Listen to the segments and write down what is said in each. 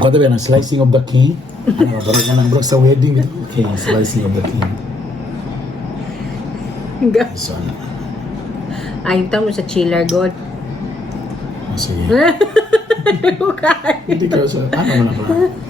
Kung ba ng slicing of the cake? Ano, balik na ng bro sa wedding. Okay, slicing of the cake. So, ano? Ayun mo sa chiller, God. Sige. Okay. Hindi ka sa... Ano mo na ba?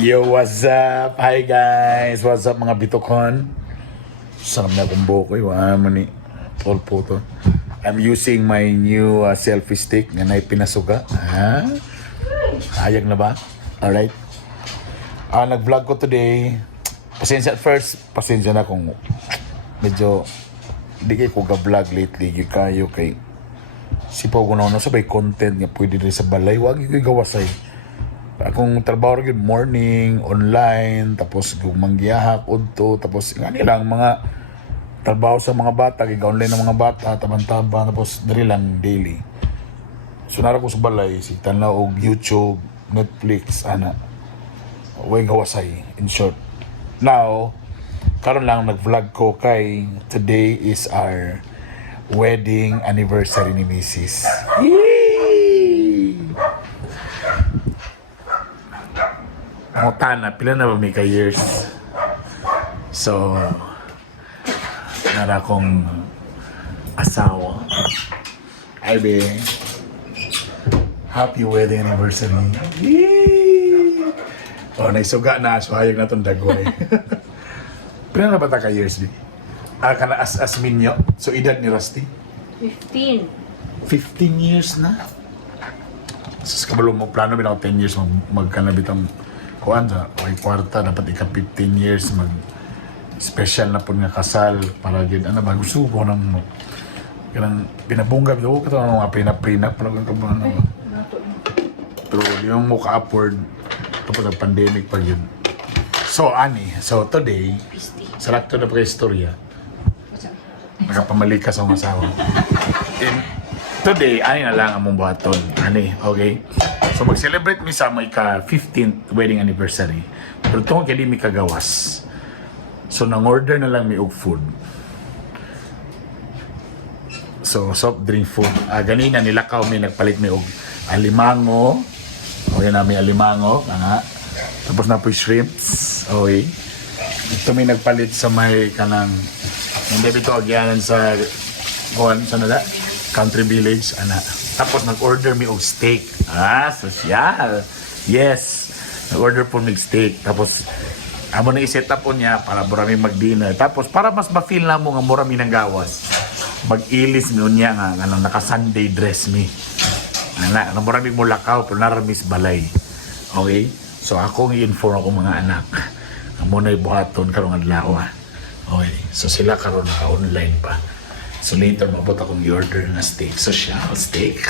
Yo, what's up? Hi guys! What's up mga bitokon? Sarap na kong bukoy. Wala mo ni all po to. I'm using my new selfie stick na pinasuga. Ha? Ayag na ba? Alright. Nag-vlog ko today. Pasensya at first. Pasensya na kung medyo di kayo ko ga-vlog lately. Yung kayo kay sipaw ko na sabay content nga pwede rin sa balay. Huwag yung gawasay. Akong trabaho rin morning, online, tapos gumanggiyaha, udto, tapos nga nilang mga trabaho sa mga bata, giga-online ng mga bata, tabang-tabang, tapos dari lang daily. So nara ko sa balay, si tanaw og YouTube, Netflix, ana. Way gawasay, in short. Now, karon lang nag-vlog ko kay today is our wedding anniversary ni Mrs. Mutana, pila na ba may ka-years? So, nara kong asawa. Ay be, happy wedding anniversary. Yee! Oh, naisuga na, so hayag na itong dagoy. Pila na ba ta ka-years di? Kana as minyo. So, edad ni Rusty? 15. 15 years na? Sus, kabalo mo, plano bin ako 10 years magkanabit ang kuan sa ay kwarta dapat ika 15 years mag special na po nga kasal para gid ano ba gusto ko nang kanang pinabungga bitaw ko to mga pinap pala ko ba ano pero yung mo ka upward tapos ang pandemic pa yun so today sa lakto na pa istorya nakapamalik ka sa masawa and today na lang among buhaton okay. So mag-celebrate mi sa may ka-15th wedding anniversary. Pero itong kaya di mi kagawas. So nang-order na lang mi og food. So soft drink food. Ganina nilakaw mi nagpalit mi og alimango. Okay na mi alimango. Tapos na po shrimps. Okay. Ito mi nagpalit sa may kanang hindi ito agyanan sa nada? Country Village, Tapos nag-order mi og steak. Sosyal. Yes. Nag-order po mi steak. Tapos, amo na i-set up po niya para marami mag-dinner. Tapos, para mas ma-feel na mo nga marami ng gawas, mag-ilis mi niya nga naka-Sunday dress mi. Marami mo lakaw, pero naramis balay. Okay? So, ako i-inform ako mga anak. Amo na ibuhaton karong adlaw. Okay? So, sila karon naka-online pa. So later, mabot akong i-order na steak. Social steak.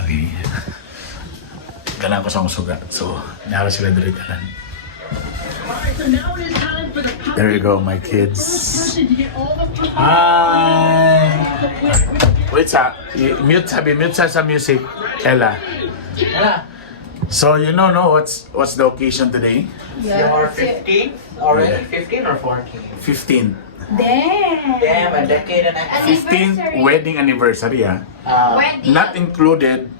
Okay. Gana ko sa akong sugat. So, nara sila diritalan. There you go, my kids. Hi! Wait sa, mute sa music. Ella. Ella. So, you know, what's the occasion today? You're 15 already? 15 or 14? 15. Damn, a decade and a half. 15th wedding anniversary, Wedding. Not included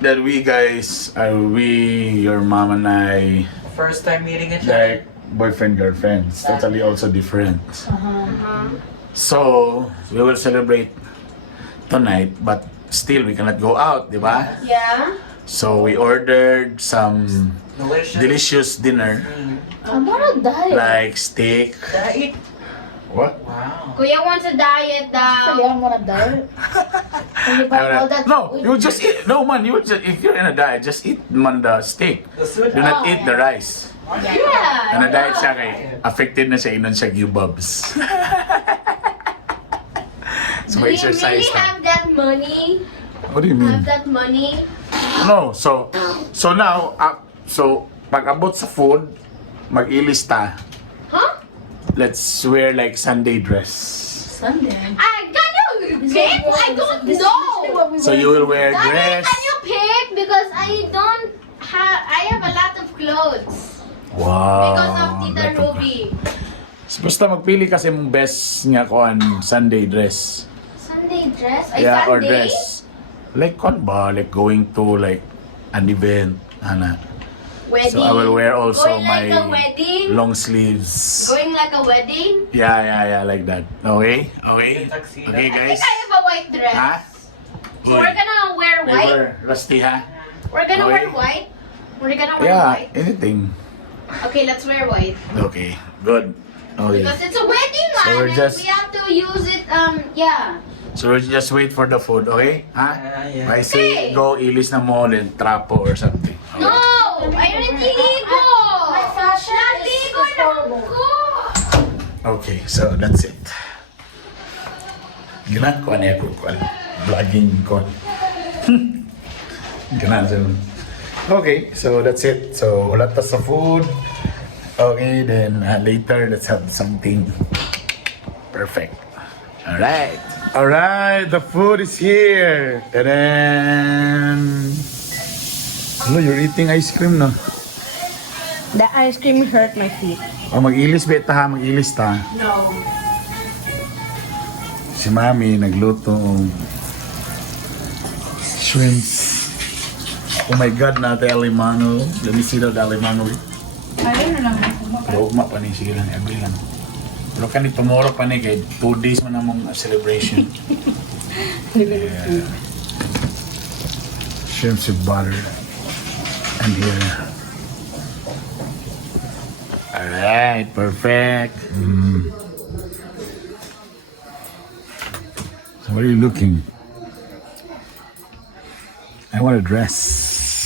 that we guys, your mom and I, First time meeting each other. like boyfriend, girlfriends. Totally also different. So, we will celebrate tonight, but still we cannot go out, di ba? Yeah. So, we ordered some Delicious. delicious dinner, I'm on a diet. like steak. Diet. What? Wow. Kuya wants a diet daw. I'm on a diet. When you buy all that No, food, you just eat. No man, you just if you're in a diet, just eat man the steak. The sweet. Do not eat the rice. Yeah. Na diet siya kay affected na siya inon siya Q-bubs. So Do you exercise really na. have that money? What do you mean? Have that money? No, so now so pag abot sa food, mag-ilista. Huh? Let's wear like Sunday dress. Sunday. I got no. I don't know. So you will wear Daddy, dress. can you pick? Because I don't have. I have a lot of clothes. Wow. Because of Tita Ito. Ruby. Basta magpili kasi mong best nga kuan Sunday dress. Sunday dress? Ay, Yeah, or Sunday? dress. Like kuan ba? Like going to like an event. Ana. Wedding. So I will wear also Going like a my wedding? long sleeves. Going like a wedding? Yeah, like that. Okay? Okay? Tuxedo. Okay, I guys. think I have a white dress. Ha? So we're gonna wear white? Rusty, ha? We're gonna Okay. wear white? We're gonna wear Yeah, white? anything. Okay, let's wear white. Okay, good. Okay. Because it's a wedding, So man. we're And just- we have to use it, yeah. So we'll just wait for the food, okay? Ha? Yeah. I say Okay. go ilis na mo then trapo or something. Okay? No! Ayaw na tiligo! My fashion is Naligo na horrible. ko! Okay, so that's it. Ganaan ko ano ako vlogging ko. Ganaan sa Okay, so that's it. So wala ta sa food. Okay, then later let's have something perfect. Alright. Alright, the food is here. And then... Hello, you're eating ice cream na. The ice cream hurt my feet. O mag-ilis beta ha, mag-ilis ta. No. Si Mami nagluto ng shrimps. Oh my God, nate alimano. Let me see the alimano. Ayun na lang. Pero ugma pa ni, sige lang, agree lang. Pero kani tomorrow pa ni, kay 2 days man namong celebration. Yeah. Shrimps with butter. And here. Alright, perfect. So what are you looking? I want a dress.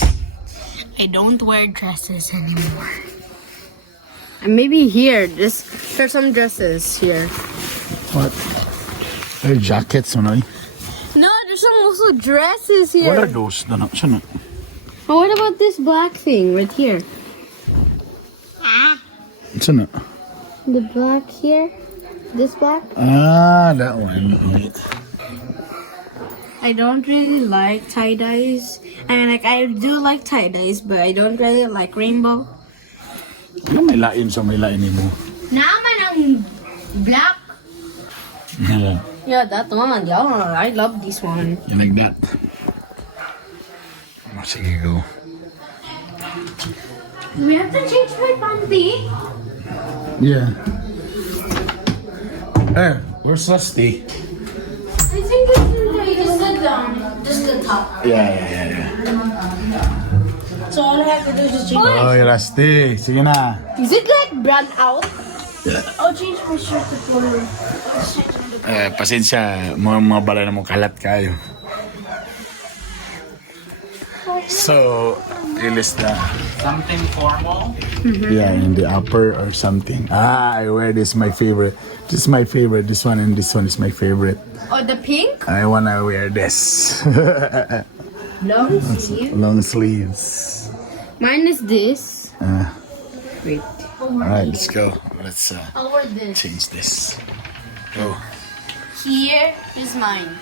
I don't wear dresses anymore. And maybe here, there's some dresses here. What? There are jackets, no? No, there's some also dresses What are here. those? No, no, saan na? Oh, what about this black thing right here? Saan na? The black here? This black? Ah, that one. I don't really like tie-dyes. I mean, like, I do like tie-dyes, but I don't really like rainbow. Ano may lain sa may lain mo? Naman ang black. Yeah, Yeah, that one. Yeah, I love this one. you like that? Oh, sige, go. We have to change my panty. Yeah. Eh, where's Rusty? I think it's in there. You just sit down. Just the top. Yeah. So all I have to do is just change. Oh, Rusty. Sige na. Is it like brown out? I'll change my shirt to blue. Pasensya, mga bala na mong kalat kayo. So, ilis na. Something formal. Yeah, in the upper or something. Ah, I wear this, my favorite. This is my favorite. This one and this one is my favorite. Oh, the pink? I wanna wear this. Long sleeve. Long sleeves. Mine is this. Wait. Alright, let's go. Let's I'll wear this. change this. Go. Here is mine.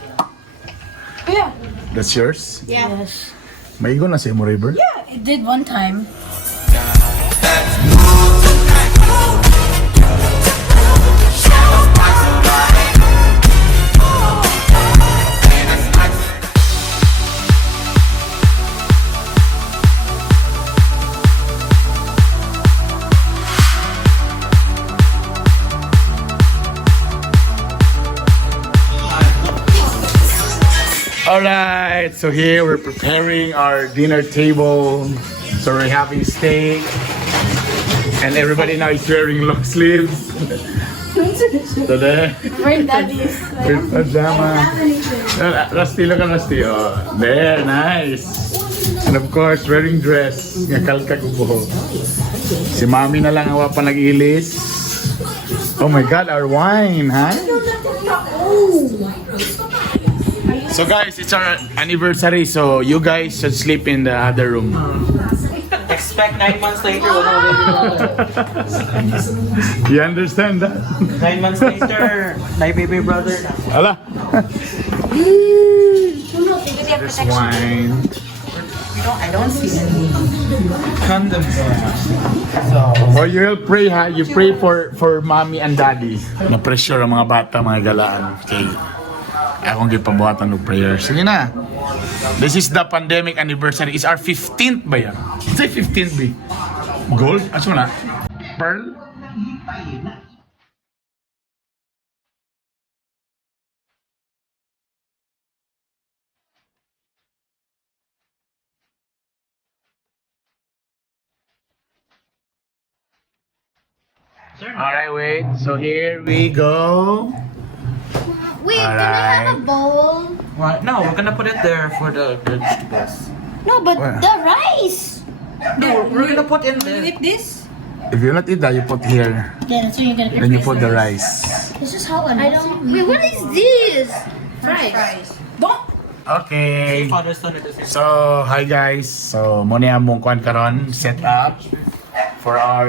Yeah. That's yours? Yes. Maigo na si mo, River? Yeah, it did one time. Alright, so here we're preparing our dinner table. So we're having steak. And everybody now is wearing long sleeves. So there. My daddy's. With pajama. Rusty, look at Rusty. Oh, there, nice. And of course, wearing dress. Nga kalka ko buhok. Si Mami na lang awa pa nag-ilis. Oh my God, our wine, huh? So guys, it's our anniversary, so you guys should sleep in the other room. Expect 9 months later. What will You understand that? 9 months later, my baby brother. Ala. There's wine. I don't see any condoms around. So, Oh, you will pray ha. You pray for mommy and daddy. Na-pressure ang mga bata, mga galaan. Okay. Akong gipabuhatan ng prayer. Sige na. This is the pandemic anniversary. It's our 15th ba yan? Say 15th ba? Gold? Aso na? Pearl? Alright, wait. So here we go. Wait, can I have a Alright. bowl? right, no, we're gonna put it there for the vegetables. No, but Where? the rice. No, we're gonna put in there. this? If you not eat that, you put here. Yeah, that's what you're gonna Then you put the rice. This is how I don't. Wait, what is this? Fries. Okay. Father's son, it is. So, hi guys. So, muna among kwan karon set up for our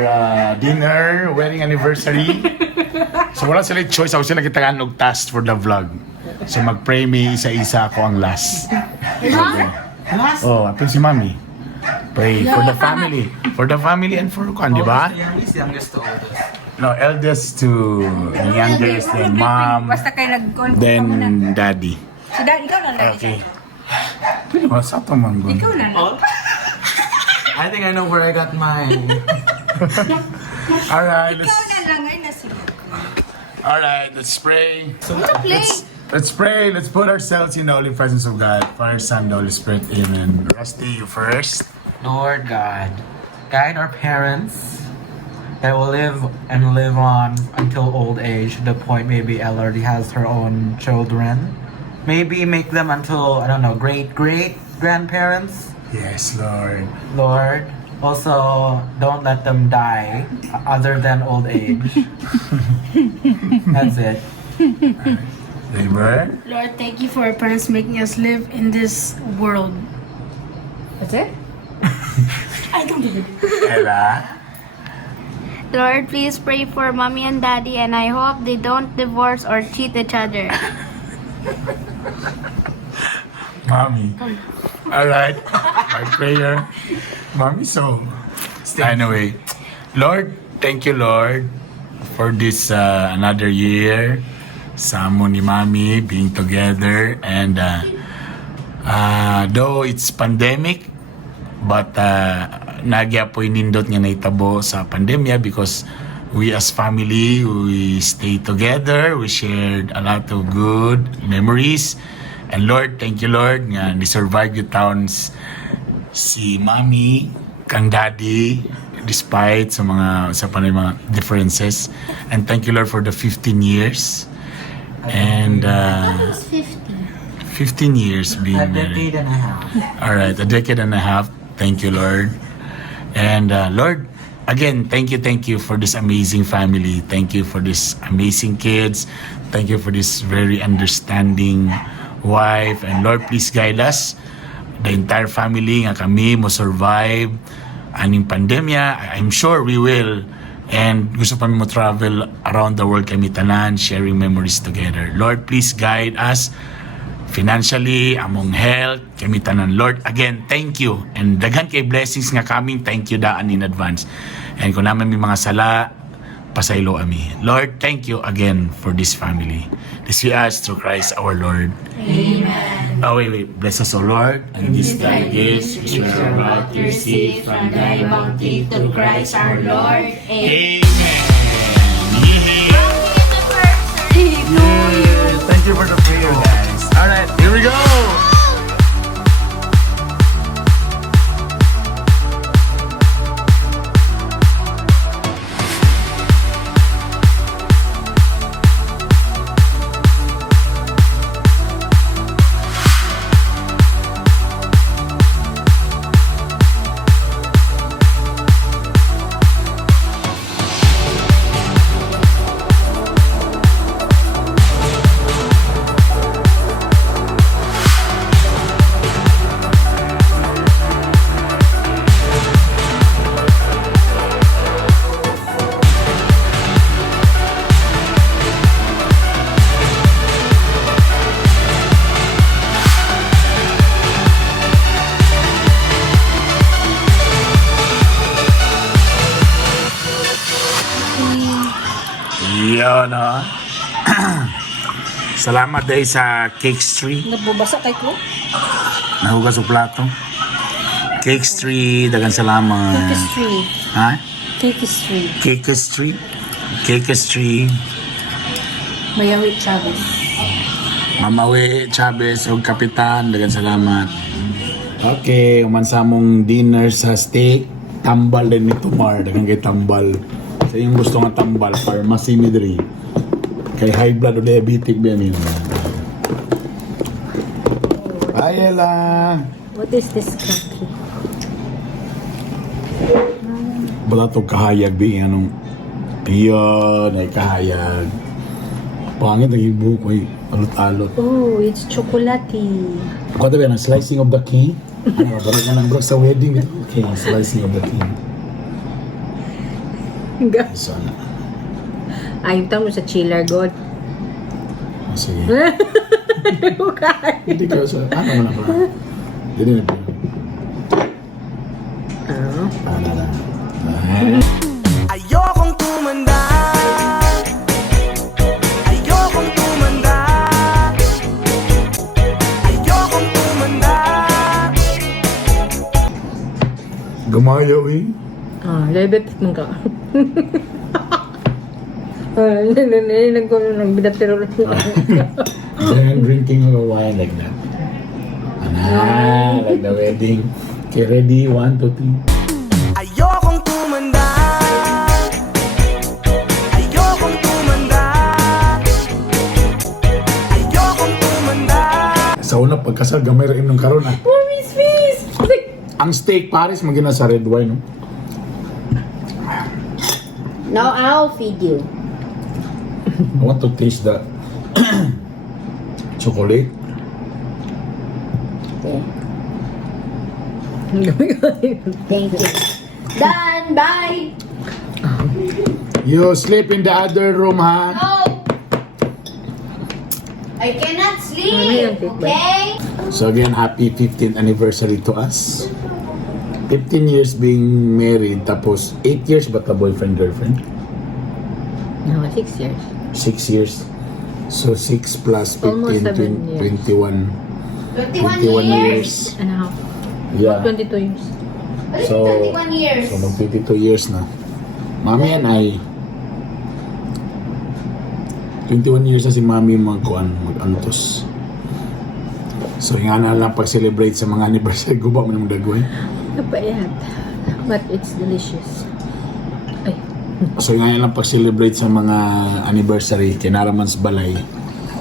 dinner, wedding anniversary. So, wala sila choice. Ako sila kitagaan og task for the vlog. So, mag-pray me isa-isa ako ang last. Last. Oh, ato si Mami. Pray for the family. For the family and for kwan, di ba? Youngest, youngest to oldest. No, eldest to the youngest, then mom, Basta kayo nag-call then daddy. Si Dad, ikaw na lang. Okay. Pero sa ito man ba? Ikaw na lang. All? I think I know where I got mine. Alright, Ikaw let's... na lang ay nasunod. Alright, let's pray. Play. Let's pray. Let's put ourselves in the holy presence of God. Father, Son, and Holy Spirit. Amen. Rusty, you first. Lord God, guide our parents that will live and live on until old age, to the point maybe Elle already has her own children. Maybe make them until, I don't know, great grandparents. Yes, Lord. Lord, also don't let them die other than old age. That's it. Labor. Lord, thank you for our parents making us live in this world. That's it? I don't even. Ella. Lord, please pray for mommy and daddy, and I hope they don't divorce or cheat each other. Mommy. Alright. My prayer. Mommy song. Anyway. Lord, thank you, Lord, for this another year. Samo ni Mommy being together. And though it's pandemic, but nagya po nindot nga naitabo sa pandemya because we as family, we stay together, we shared a lot of good memories. And Lord, thank you Lord nga ni-survive yung towns si Mommy, kang Daddy, despite sa mga differences. And thank you Lord for the 15 years. And 15 years being A married. decade and a half. Alright, a decade and a half. Thank you, Lord. And Lord, again, thank you for this amazing family. Thank you for this amazing kids. Thank you for this very understanding wife. And Lord, please guide us. The entire family nga kami mo survive aning pandemya. I'm sure we will. And gusto pa mo travel around the world kami tanan, sharing memories together. Lord, please guide us financially, among health, kami tanan. Lord, again, thank you. And daghan kay blessings nga kaming thank you daan in advance. And kung naman may mga sala, pasaylo ami. Lord, thank you again for this family. This we ask through Christ our Lord. Amen. Oh, wait. Bless us, O Lord. And this thy gifts, which we are about to receive from thy bounty through Christ our Lord. Amen. Thank you for the prayer, guys. Alright, here we go! no? Salamat dahil sa Cakes Tree. Nabubasa kay ko. Nahugas sa plato. Cakes Tree, dagan salamat. Tree. Ha? Cakes tree. Cakes Tree. Cakes Tree. Mayawi Chavez. Mamawi Chavez o Kapitan, dagan salamat. Okay, umansa mong dinner sa steak. Tambal din ni Tumar, dagan kay tambal. Sa yung gusto nga tambal, pharmacy midri. Kay high blood o diabetic ba yun? Ay, Ella. What is this cookie? Wala to kahayag, bi. Anong, yun, ay kahayag. Pangit, naging buko, ay alot-alot. Oh, it's chocolatey. Kata ba ng slicing of the cake? Ano, balik na lang bro sa wedding. Okay, slicing of the cake. So, ano? Ayun mo sa chiller, God. Sige. Hindi ka sa... Ano mo na ba? Hindi na ba? Ano na? Ayokong tumanda. Ayokong tumanda. Ayokong tumanda. Gumayaw eh. Ah, diabetic man ka. Nagbidatero lang. Then drinking of wine like that. Like the wedding. Okay, ready? 1, 2, 3. Ayokong tumanda. Ayokong tumanda. Ayokong tumanda. Sa una, pagkasal, gamay rin ng karon ah. Mommy's face! Ang steak, Paris, magina sa red wine. No? Now I'll feed you. I want to taste the chocolate. Thank you. Done! Bye! You sleep in the other room, ha? No! I cannot sleep, okay? So again, happy 15th anniversary to us. 15 years being married, tapos 8 years ba ta boyfriend-girlfriend? No, 6 years. 6 years. So 6 plus 15, Almost 7 years. 21. 21 years. And a half. Yeah. 22 years. What is So, 21 years? So mag 22 years na. Mami and I, 21 years na si Mami mag-antos. So nga na lang pag-celebrate sa mga anniversary, guba mo ng dagway. Napayat. But it's delicious. Ay. So nga lang pag-celebrate sa mga anniversary, kinaraman sa balay.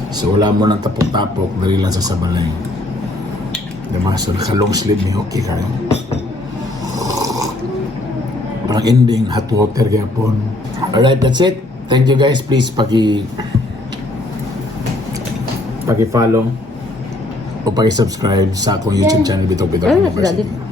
So wala mo ng tapok-tapok, dali lang sa balay. Diba? So naka-long sleeve ni okay kayo. Parang ending, hot water kaya po. Alright, that's it. Thank you guys. Please paki-follow o paki-subscribe sa akong YouTube channel, Bitok Bitok Ay, University. nasa